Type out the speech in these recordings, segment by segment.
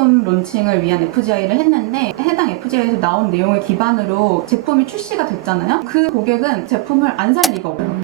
신제품 론칭을 위한 FGI를 했는데 해당 FGI에서 나온 내용을 기반으로 제품이 출시가 됐잖아요. 그 고객은 제품을 안 살 리가 없어요.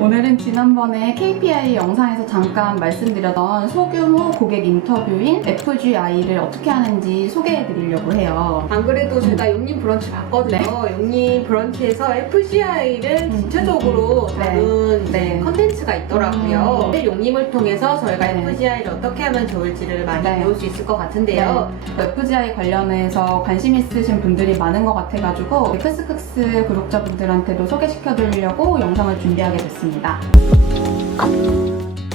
오늘은 지난번에 KPI 영상에서 잠깐 말씀드렸던 소규모 고객 인터뷰인 FGI를 어떻게 하는지 소개해드리려고 해요. 안 그래도 제가 용님 브런치 봤거든요. 용님 브런치에서 FGI를 구체적으로 다룬 네. 컨텐츠가 있더라고요. 용님을 통해서 저희가 네. FGI를 어떻게 하면 좋을지를 많이 네. 배울 수 있을 것 같은데요. FGI 관련해서 관심 있으신 분들이 많은 것 같아가지고 크스크스 구독자분들한테도 소개시켜드리려고 영상을 준비하게 됐습니다.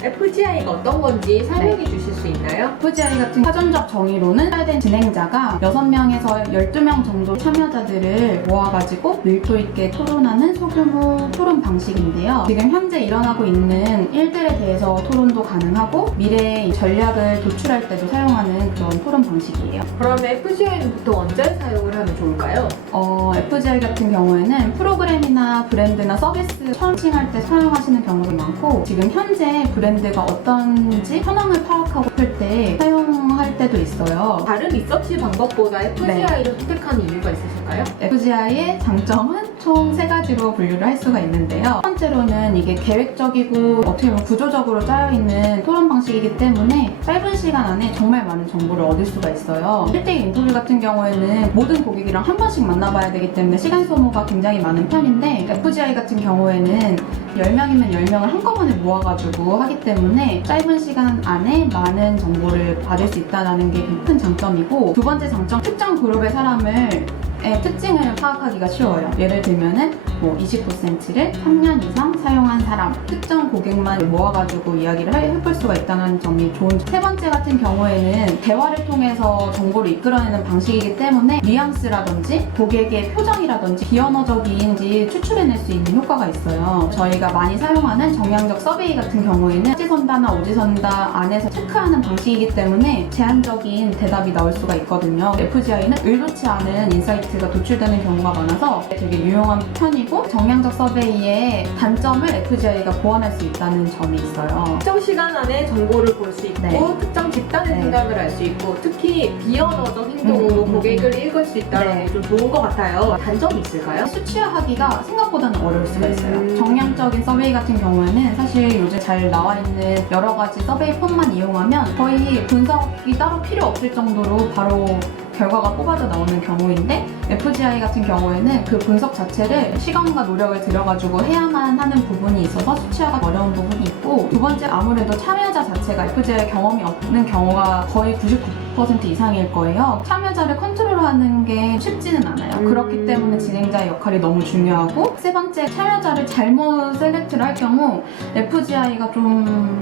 FGI가 어떤 건지 설명해 주실 수 있나요? FGI 같은 사전적 정의로는 해된 진행자가 6명에서 12명 정도 참여자들을 모아가지고 밀도 있게 토론하는 소규모 토론 방식인데요. 지금 현재 일어나고 있는 일들에 대해서 토론도 가능하고 미래의 전략을 도출할 때도 사용하는 그런 토론 방식이에요. 그러면 FGI는 보통 언제 사용을 하면 좋을까요? FGI 같은 경우에는 프로그램이나 브랜드나 서비스 런칭할 때 사용하시는 경우가 많고 지금 현재 브랜드가 어떤지 현황을 파악하고 싶을 때 사용할 때도 있어요. 다른 리서치 방법보다 FGI를 선택한 이유가 있으실까요? FGI의 장점은 총 3가지로 분류를 할 수가 있는데요. 첫 번째로는 이게 계획적이고 어떻게 보면 구조적으로 짜여있는 토론 방식이기 때문에 짧은 시간 안에 정말 많은 정보를 얻을 수가 있어요. 1대1 인터뷰 같은 경우에는 모든 고객이랑 한 번씩 만나봐야 되기 때문에 시간 소모가 굉장히 많은 편인데 FGI 같은 경우에는 10명이면 10명을 한꺼번에 모아가지고 하기 때문에 짧은 시간 안에 많은 정보를 받을 수 있다는 게 큰 장점이고 두 번째 장점, 특정 그룹의 사람을 특징을 파악하기가 쉬워요. 예를 들면은 29cm를 3년 이상 사용한 사람, 특정 고객만 모아가지고 이야기를 해볼 수가 있다는 점이 좋은 점. 세 번째 같은 경우에는 대화를 통해서 정보를 이끌어내는 방식이기 때문에 뉘앙스라든지 고객의 표정이라든지 비언어적인지 추출해낼 수 있는 효과가 있어요. 저희가 많이 사용하는 정량적 서베이 같은 경우에는 오지선다나 오지선다 안에서 체크하는 방식이기 때문에 제한적인 대답이 나올 수가 있거든요. FGI는 의도치 않은 인사이트가 도출되는 경우가 많아서 되게 유용한 편이고 정량적 서베이의 단점을 FGI가 보완할 수 있다는 점이 있어요. 특정 시간 안에 정보를 볼 수 있고 네. 특정 집단의 네. 생각을 알 수 있고 특히 비언어적 행동으로 고객을 읽을 수 있다는 네. 게 좀 좋은 것 같아요. 단점이 있을까요? 수치화하기가 생각보다는 어려울 수가 있어요. 정량적인 서베이 같은 경우에는 사실 요즘 잘 나와 있는 여러 가지 서베이 폼만 이용하면 거의 분석이 따로 필요 없을 정도로 바로 결과가 뽑아져 나오는 경우인데 FGI 같은 경우에는 그 분석 자체를 시간과 노력을 들여가지고 해야만 하는 부분이 있어서 수치화가 어려운 부분이 있고 두 번째 아무래도 참여자 자체가 FGI 경험이 없는 경우가 거의 99% 이상일 거예요. 참여자를 컨트롤하는 게 쉽지는 않아요. 그렇기 때문에 진행자의 역할이 너무 중요하고 세 번째 참여자를 잘못 셀렉트를 할 경우 FGI가 좀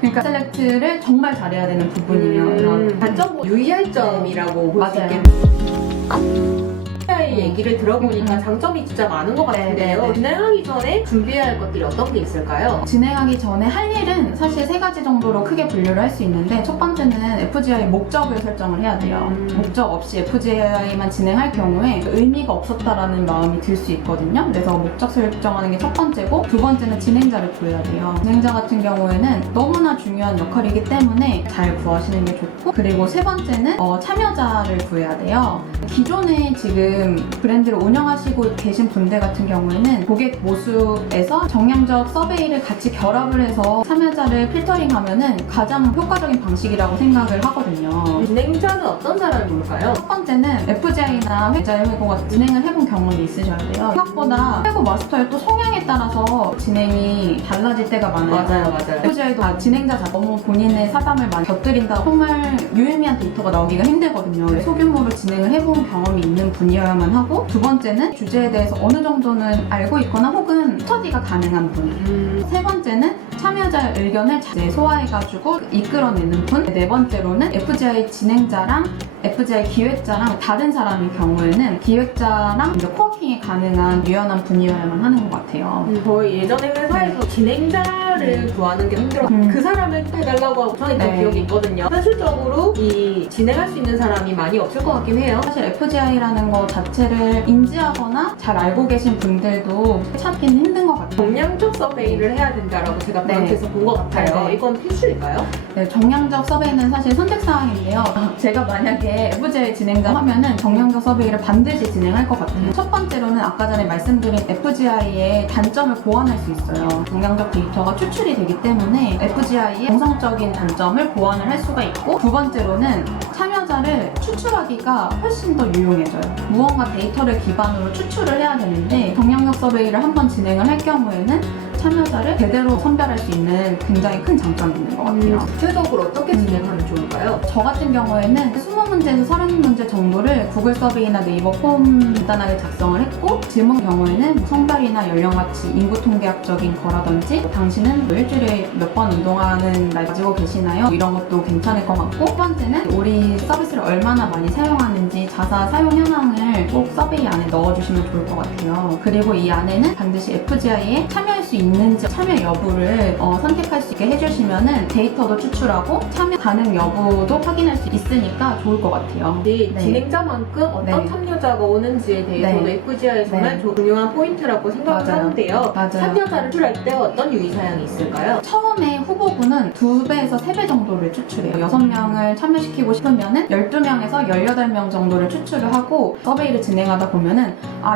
그러니까 셀렉트를 정말 잘해야 되는 부분이에요. 단점 유의할 점이라고 볼 수 맞아요. 있겠네요. FGI 얘기를 들어보니까 장점이 진짜 많은 것 같은데요. 네. 진행하기 전에 준비해야 할 것들이 어떤 게 있을까요? 진행하기 전에 할 일은 사실 3가지 정도로 크게 분류를 할 수 있는데 첫 번째는 FGI 목적을 설정을 해야 돼요. 목적 없이 FGI만 진행할 경우에 의미가 없었다라는 마음이 들 수 있거든요. 그래서 목적 설정하는 게 첫 번째고 두 번째는 진행자를 구해야 돼요. 진행자 같은 경우에는 너무나 중요한 역할이기 때문에 잘 구하시는 게 좋고 그리고 세 번째는 참여자를 구해야 돼요. 기존에 지금 브랜드를 운영하시고 계신 분들 같은 경우에는 고객 모수에서 정량적 서베이를 같이 결합을 해서 참여자를 필터링하면은 가장 효과적인 방식이라고 생각을 하거든요. 진행자는 어떤 사람이 올까요? 첫 번째는 FGI나 회자의 회고 같은 진행을 해본 경험이 있으셔야 돼요. 생각보다 회고 마스터의 또 성향에 따라서 진행이 달라질 때가 많아요. 맞아요. FGI도 진행자 너무 본인의 사담을 많이 곁들인다 정말 유의미한 데이터가 나오기가 힘들거든요. 소규모로 진행을 해본 경험이 있는 분이어야만 하고 두 번째는 주제에 대해서 어느 정도는 알고 있거나 혹은 스터디가 가능한 분. 세 번째는 참여자의 의견을 잘 소화해가지고 이끌어내는 분. 네 번째로는 FGI 진행자랑 FGI 기획자랑 다른 사람의 경우에는 기획자랑 코워킹이 가능한 유연한 분이어야만 하는 것 같아요. 저희 예전에 회사에서 진행자를 참여를 구하는 게 힘들어. 그 사람을 해달라고 하고 저는 네. 기억이 있거든요. 현실적으로 이 진행할 수 있는 사람이 많이 없을 것 같긴 해요. 사실 FGI라는 거 자체를 인지하거나 잘 알고 계신 분들도 찾기는 힘든 것 같아요. 정량적 서베이를 해야 된다라고 제가 네. 브런치에서 본 것 같아요. 네. 이건 필수일까요? 네, 정량적 서베이는 사실 선택사항인데요. 제가 만약에 FGI 진행자 하면은 정량적 서베이를 반드시 진행할 것 같아요. 첫 번째로는 아까 전에 말씀드린 FGI의 단점을 보완할 수 있어요. 정량적 데이터가 추출이 되기 때문에 FGI의 정성적인 단점을 보완을 할 수가 있고, 두 번째로는 참여자를 추출하기가 훨씬 더 유용해져요. 무언가 데이터를 기반으로 추출을 해야 되는데 정량적 서베이를 한번 진행을 할 경우에는 참여자를 제대로 선별할 수 있는 굉장히 큰 장점이 있는 것 같아요. 구체적으로 어떻게 진행하면 좋을까요? 저 같은 경우에는 20문제에서 30문제 정도를 구글 서베이나 네이버 폼 간단하게 작성을 했고, 질문 경우에는 성별이나 연령같이 인구 통계학적인 거라든지 당신은 일주일에 몇 번 운동하는 날 가지고 계시나요? 이런 것도 괜찮을 것 같고, 첫 번째는 우리 서비스를 얼마나 많이 사용하는지 자사 사용 현황을 꼭 서베이 안에 넣어주시면 좋을 것 같아요. 그리고 이 안에는 반드시 FGI에 참여할 수 있는지 참여 여부를 선택할 수 있게 해주시면은 데이터도 추출하고 참여 가능 여부도 확인할 수 있으니까 좋을 것 같아요. 네. 진행자만큼 어떤 네. 참여자가 오는지에 대해서도 네. FGI에서는 네. 중요한 포인트라고 생각을 맞아요. 하는데요. 맞아요. 참여자를 추출할 때 어떤 유의사항이 있을까요? 처음에 후보군은 2배에서 3배 정도를 추출해요. 6명을 참여시키고 싶으면은 12명에서 18명 정도를 추출을 하고, 서베이를 진행하다 보면은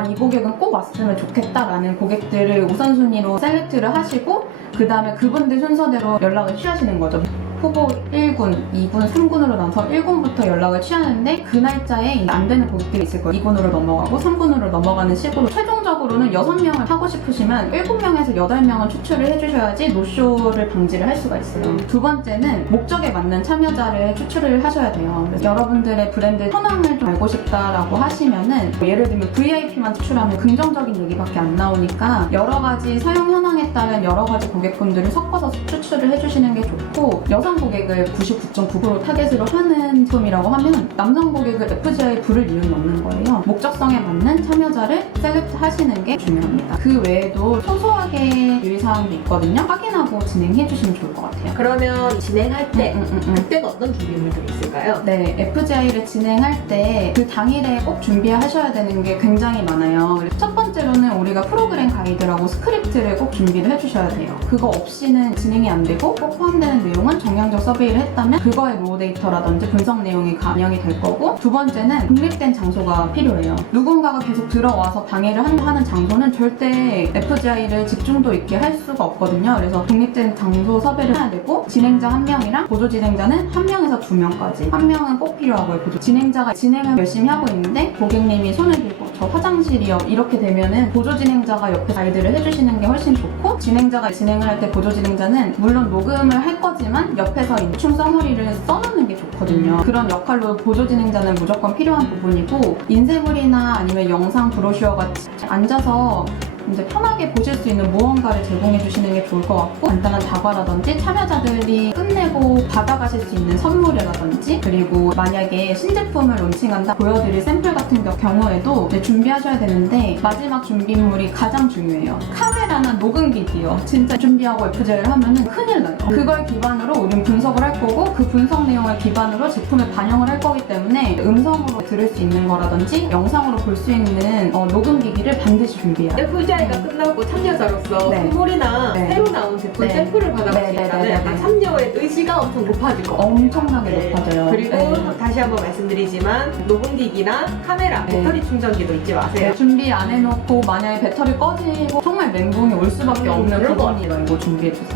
이 고객은 꼭 왔으면 좋겠다라는 고객들을 우선순위로 셀렉트를 하시고, 그 다음에 그분들 순서대로 연락을 취하시는 거죠. 후보 1군, 2군, 3군으로 나눠서 1군부터 연락을 취하는데 그 날짜에 안 되는 고객들이 있을 거예요. 2군으로 넘어가고 3군으로 넘어가는 식으로 최종적으로는 6명을 하고 싶으시면 7명에서 8명은 추출을 해주셔야지 노쇼를 방지를 할 수가 있어요. 두 번째는 목적에 맞는 참여자를 추출을 하셔야 돼요. 그래서 여러분들의 브랜드 현황을 좀 알고 싶다라고 하시면은 예를 들면 VIP만 추출하면 긍정적인 얘기밖에 안 나오니까 여러 가지 사용 현황에 따른 여러 가지 고객분들을 섞어서 추출을 해주시는 게 좋고, 여성 고객을 99.9% 타겟으로 하는 제품이라고 하면 남성 고객을 FGI에 부를 이유는 없는 거예요. 목적성에 맞는 참여자를 셀렉트 하시는 게 중요합니다. 그 외에도 소소하게 유의사항도 있거든요. 확인하고 진행해 주시면 좋을 것 같아요. 그러면 진행할 때 음. 그때는 어떤 준비물들이 있을까요? 네, FGI를 진행할 때 그 당일에 꼭 준비하셔야 되는 게 굉장히 많아요. 첫 번째로는 우리가 프로그램 가이드라고 스크립트를 꼭 준비를 해주셔야 돼요. 그거 없이는 진행이 안 되고, 꼭 포함되는 내용은 정량적 서베이를 했다면 그거의 로우 데이터라든지 분석 내용이 반영이 될 거고, 두 번째는 독립된 장소가 필요해요. 누군가가 계속 들어와서 방해를 하는 장소는 절대 FGI를 집중도 있게 할 수가 없거든요. 그래서 독립된 장소 섭외를 해야 되고, 진행자 1명이랑 보조 진행자는 1명에서 2명까지. 1명은 꼭 필요하고요. 보조 진행자가 진행을 열심히 하고 있는데 고객님이 손을 들고 저 화장실이요 이렇게 되면은 보조 진행자가 옆에 가이드를 해주시는 게 훨씬 좋고, 진행자가 진행을 할 때 보조 진행자는 물론 녹음을 할 거지만 옆에서 인충 서머리를 써놓는 게 좋거든요. 그런 역할로 보조 진행자는 무조건 필요한 부분이고, 인쇄물이나 아니면 영상 브로셔 같이 앉아서 이제 편하게 보실 수 있는 무언가를 제공해 주시는 게 좋을 것 같고, 간단한 다과라든지 참여자들이 끝내고 받아가실 수 있는 선물이라든지, 그리고 만약에 신제품을 론칭한다 보여드릴 샘플 같은 경우에도 이제 준비하셔야 되는데, 마지막 준비물이 가장 중요해요. 카메라나 녹음기기요. 진짜 준비하고 FGI를 하면은 큰일 나요. 그걸 기반으로 우린 분석을 할 거고, 그 분석 내용을 기반으로 제품에 반영을 할 거기 때문에 음성으로 들을 수 있는 거라든지 영상으로 볼 수 있는 녹음기기를 반드시 준비해야 돼요. FGI가 끝나고 참여자로서 네. 선물이나 네. 새로 나온 제품 네. 샘플을 받아볼 수 네, 네, 있다는 네, 약간 네. 참여의 의지가 엄청 높아질 것 같아요. 엄청나게 네. 높아져요. 그리고 네. 다시 한번 말씀드리지만 녹음기기나 카메라, 네. 배터리 충전기도 잊지 마세요. 준비 안 해놓고 만약에 배터리 꺼지고 정말 멘붕이 올 수밖에 없는 그럴 것 부분이라 이거 준비해주세요.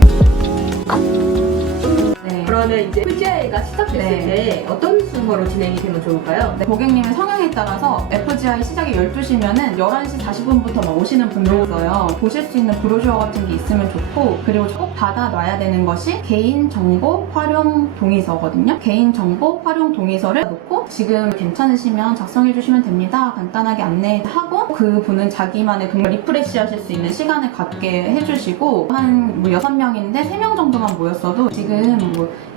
네. 그러면 이제 FGI가 시작됐을 네. 때 어떤 순서로 진행이 되면 좋을까요? 네, 고객님의 성향에 따라서 FGI 시작이 12시면은 11시 40분부터 막 오시는 분도 있어요. 보실 수 있는 브로셔 같은 게 있으면 좋고, 그리고 꼭 받아놔야 되는 것이 개인정보 활용 동의서거든요. 개인정보 활용 동의서를 놓고 하고 지금 괜찮으시면 작성해 주시면 됩니다. 간단하게 안내하고 그분은 자기만의 정말 리프레시 하실 수 있는 시간을 갖게 해주시고 한 6명인데 3명 정도만 모였어도 지금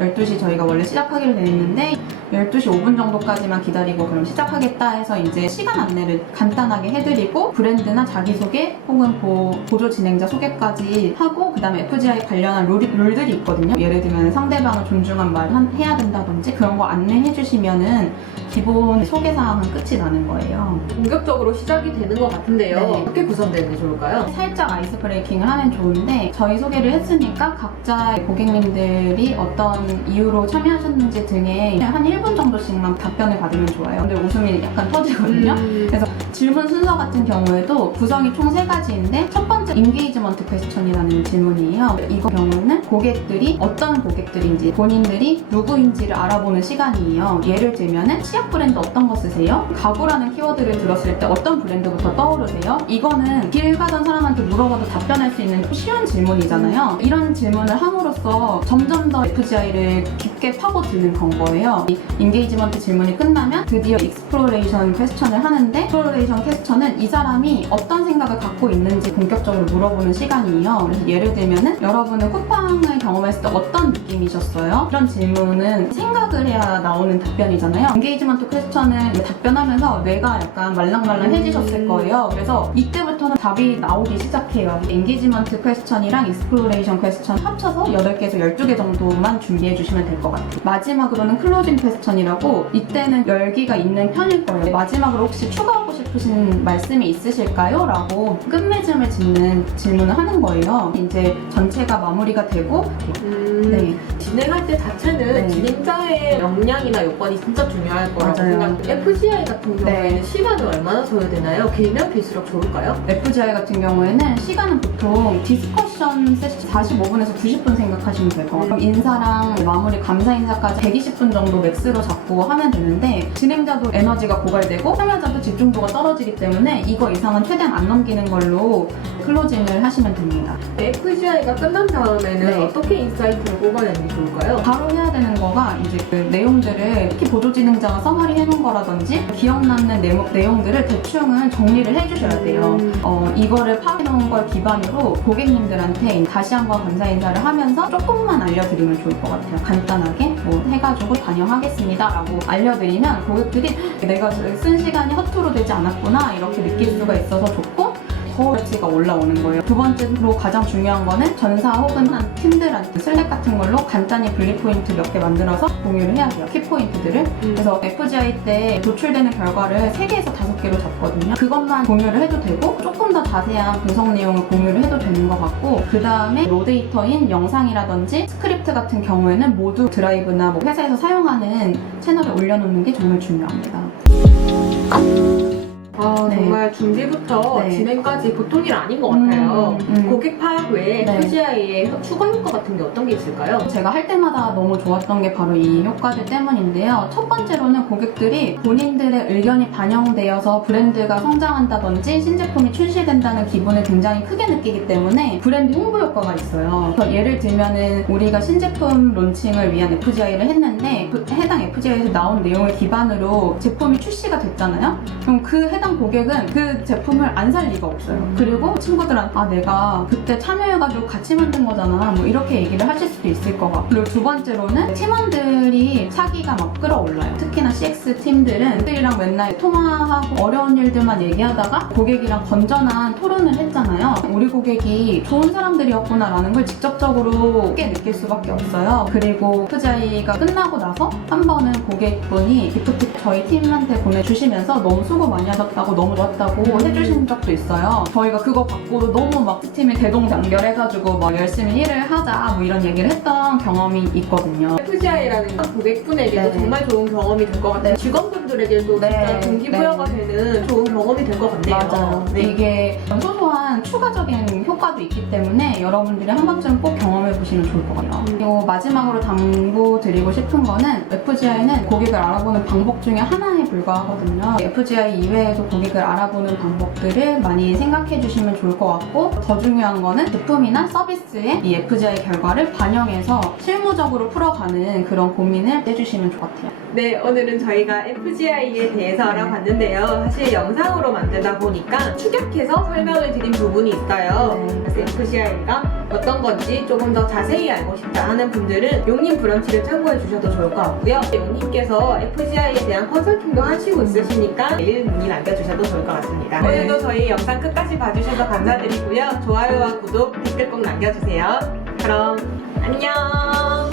12시 저희가 원래 시작하기로 돼 있는데 12시 5분 정도까지만 기다리고 그럼 시작하겠다 해서 이제 시간 안내를 간단하게 해드리고 브랜드나 자기소개 혹은 보조 진행자 소개까지 하고 그 다음에 FGI 관련한 룰들이 있거든요. 예를 들면 상대방을 존중한 말 해야 된다든지 그런 거 안내해 주시면은 기본 소개사항은 끝이 나는 거예요. 본격적으로 시작이 되는 것 같은데요. 네. 어떻게 구성되는 게 좋을까요? 살짝 아이스 브레이킹을 하면 좋은데 저희 소개를 했으니까 각자 고객님들이 어떤 이유로 참여하셨는지 등에 한 1분 정도씩만 답변을 받으면 좋아요. 근데 웃음이 약간 터지거든요. 그래서 질문 순서 같은 경우에도 구성이 총 3가지인데 첫 번째 인게이지먼트 퀘스천이라는 질문이에요. 이거 경우는 고객들이 어떤 고객들인지 본인들이 누구인지를 알아보는 시간이에요. 예를 들면은 치약 브랜드 어떤 거 쓰세요? 가구라는 키워드를 들었을 때 어떤 브랜드부터 떠오르세요? 이거는 길 가던 사람한테 물어봐도 답변할 수 있는 쉬운 질문이잖아요. 이런 질문을 함으로써 점점 더 FGI를 깊게 파고드는 건 거예요. 이 인게이지먼트 질문이 끝나면 드디어 익스플로레이션 퀘스천을 하는데 익스플로레이션 퀘스천은 이 사람이 어떤 생각을 갖고 있는지 본격적으로 물어보는 시간이에요. 그래서 예를 들면은 여러분은 쿠팡을 경험했을 때 어떤 느낌이셨어요? 이런 질문은 생각을 해야 나오는 답변이잖아요. 인게이지먼트 퀘스천을 답변하면서 뇌가 약간 말랑말랑해지셨을 거예요. 그래서 이때부터는 답이 나오기 시작해요. 인게이지먼트 퀘스천이랑 익스플로레이션 퀘스천 합쳐서 8개에서 12개 정도만 준비해 주시면 될 것 같아요. 마지막으로는 클로징 퀘스천이라고 이때는 열기가 있는 편일 거예요. 마지막으로 혹시 추가하고 싶으신 말씀이 있으실까요? 라고 끝맺음을 짓는 질문을 하는 거예요. 이제 전체가 마무리가 되고 네. 진행할 때 자체는 네. 진행자의 역량이나 요건이 진짜 중요할 거라고 맞아요. 생각해요. FGI 같은 경우에는 네. 시간을 얼마나 줘야 되나요? 길면 길수록 좋을까요? FGI 같은 경우에는 시간은 보통 디스커션 세션 45분에서 90분 생각하시면 될 것 같아요. 인사랑 마무리 감사 인사까지 120분 정도 맥스로 잡고 하면 되는데 진행자도 에너지가 고갈되고 참여자도 집중도가 떨어지기 때문에 이거 이상은 최대한 안 넘기는 걸로 클로징을 하시면 됩니다. FGI가 끝난 다음에는 네. 어떻게 인사이트를 뽑아내는 게 좋을까요? 바로 해야 되는 거가 이제 그 내용들을 특히 보조 진행자가 서머리 해놓은 거라든지 기억 남는 내용들을 대충은 정리를 해주셔야 돼요. 이거를 파악해놓은 걸 기반으로 고객님들한테 다시 한번 감사 인사를 하면서 조금만 알려드리면 좋을 것 같아요. 간단하게 해가지고 반영하겠습니다 라고 알려드리면 고객들이 내가 쓴 시간이 허투루 되지 않았구나 이렇게 느낄 수가 있어서 좋고 더 가치가 올라오는 거예요. 두 번째로 가장 중요한 거는 전사 혹은 한 팀들한테 슬랙 같은 걸로 간단히 분리 포인트 몇 개 만들어서 공유를 해야 돼요. 키포인트들을. 그래서 FGI 때 도출되는 결과를 3개에서 5개로 잡거든요. 그것만 공유를 해도 되고 조금 더 자세한 분석 내용을 공유를 해도 되는 것 같고 그 다음에 로데이터인 영상이라든지 스크립트 같은 경우에는 모두 드라이브나 회사에서 사용하는 채널에 올려놓는 게 정말 중요합니다. 네. 정말 준비부터 네. 진행까지 보통 일 아닌 것 같아요. 고객 파악 외에 네. FGI의 추가 효과 같은 게 어떤 게 있을까요? 제가 할 때마다 너무 좋았던 게 바로 이 효과들 때문인데요. 첫 번째로는 고객들이 본인들의 의견이 반영되어서 브랜드가 성장한다든지 신제품이 출시된다는 기분을 굉장히 크게 느끼기 때문에 브랜드 홍보 효과가 있어요. 그래서 예를 들면은 우리가 신제품 론칭을 위한 FGI를 했는데 그 해당 FGI에서 나온 내용을 기반으로 제품이 출시가 됐잖아요. 그럼 그 해당 고객은 그 제품을 안 살 리가 없어요. 그리고 친구들한테 내가 그때 참여해가지고 같이 만든 거잖아 이렇게 얘기를 하실 수도 있을 것 같고 그리고 두 번째로는 팀원들이 사기가 막 끌어올라요. 특히나 CX 팀들은 그들이랑 맨날 통화하고 어려운 일들만 얘기하다가 고객이랑 건전한 토론을 했잖아요. 우리 고객이 좋은 사람들이었구나 라는 걸 직접적으로 크게 느낄 수밖에 없어요. 그리고 FGI가 끝나고 나서 한 번은 고객분이 기프트 저희 팀한테 보내주시면서 너무 수고 많이 하셨다고 너무 좋았다고 해주신 적도 있어요. 저희가 그거 받고도 너무 막 팀이 대동단결해가지고 막 열심히 일을 하자 이런 얘기를 했던 경험이 있거든요. FGI라는 고객분에게도 네. 정말 좋은 경험이 될 것 같아요. 네. 직원분들에게도 네. 진짜 동기부여가 되는 좋은 경험이 될 것 같네요. 맞아요. 네. 이게 소소한 추가적인 효과도 있기 때문에 여러분들이 한 번쯤 꼭 경험해보시면 좋을 것 같아요. 그리고 마지막으로 당부드리고 싶은 거는 FGI는 고객을 알아보는 방법 중에 하나에 불과하거든요. FGI 이외에도 고객을 알아보는 방법들을 많이 생각해 주시면 좋을 것 같고 더 중요한 거는 제품이나 서비스에 이 FGI 결과를 반영해서 실무적으로 풀어가는 그런 고민을 해주시면 좋을 것 같아요. 네, 오늘은 저희가 FGI에 대해서 알아봤는데요. 사실 영상으로 만들다 보니까 축약해서 설명을 드린 부분이 있어요. 네. 그래서 FGI가 어떤 건지 조금 더 자세히 알고 싶다 하는 분들은 용님 브런치를 참고해 주셔도 좋을 것 같고요. 용님께서 FGI에 대한 컨설팅도 하시고 있으시니까 메일 문의 남겨주셔도 좋을 것 같습니다. 네. 오늘도 저희 영상 끝까지 봐주셔서 감사드리고요. 좋아요와 구독, 댓글 꼭 남겨주세요. 그럼 안녕!